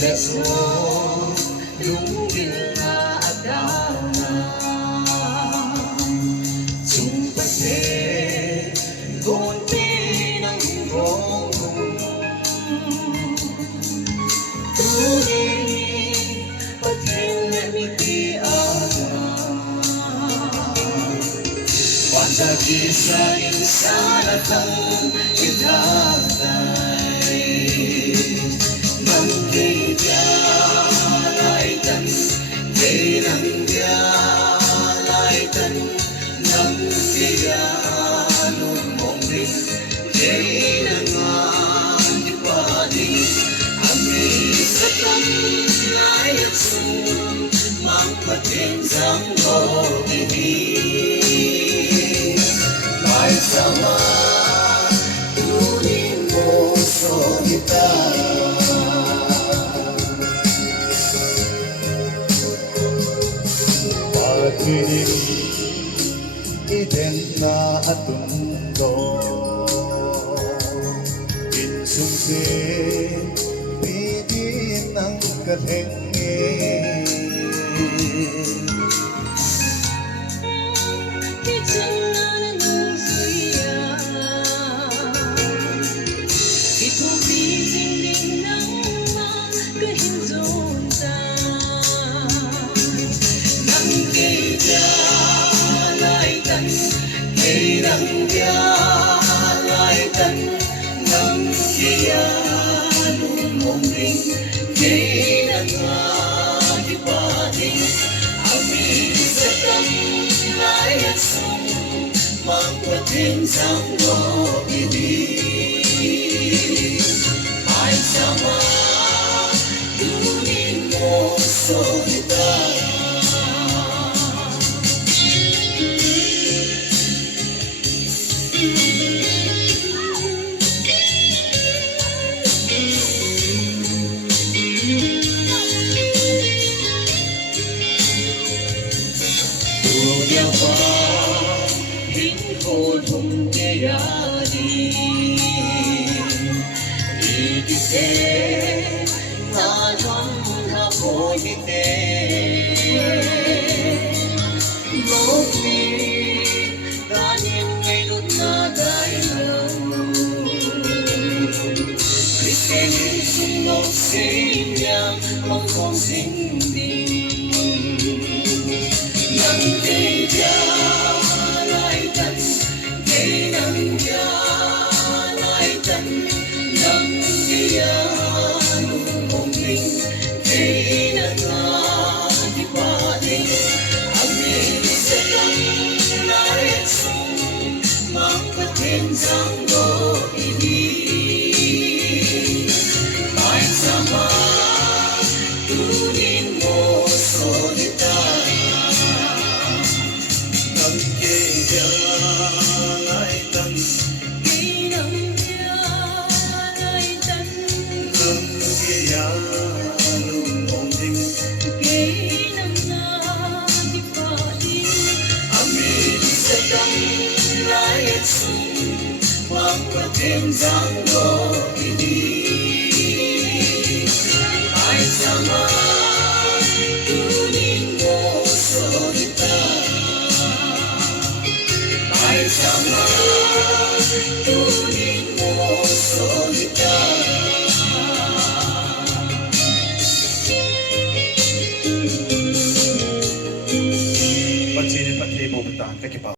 Lesson lungil nga adana sumpate konti ng bongong tuloy patin miti ana wanda bisa insana kang itatay Laitan, kailang laitan ng tiyanong mong rin kailangan di pwedeng amin sa tanayat sun magpating sang mobili may sama tunin mo so kita iden na atundo insumsin bidin ang kalengin Kailang laitan ng kiyanong mong ring kailangan di pwedeng amin sa tanayat sung magpating sang mobili ay sama tunin mo so kita Hingkod kayadi ikite nalang napoyite Gokli tanim ngayon na dayang Kristeng sunog sinyang mangkong sinding Nang kaya Sanggo ini may sama tunin mo solita nagkayalaitan kinamyalaitan nagkayalong mongding kinamnatipati amin sa tanayat magpating sanggo ini ay sama tunin mo solita ay sama tunin mo solita Pansinin 4,000 butahan, kakipaw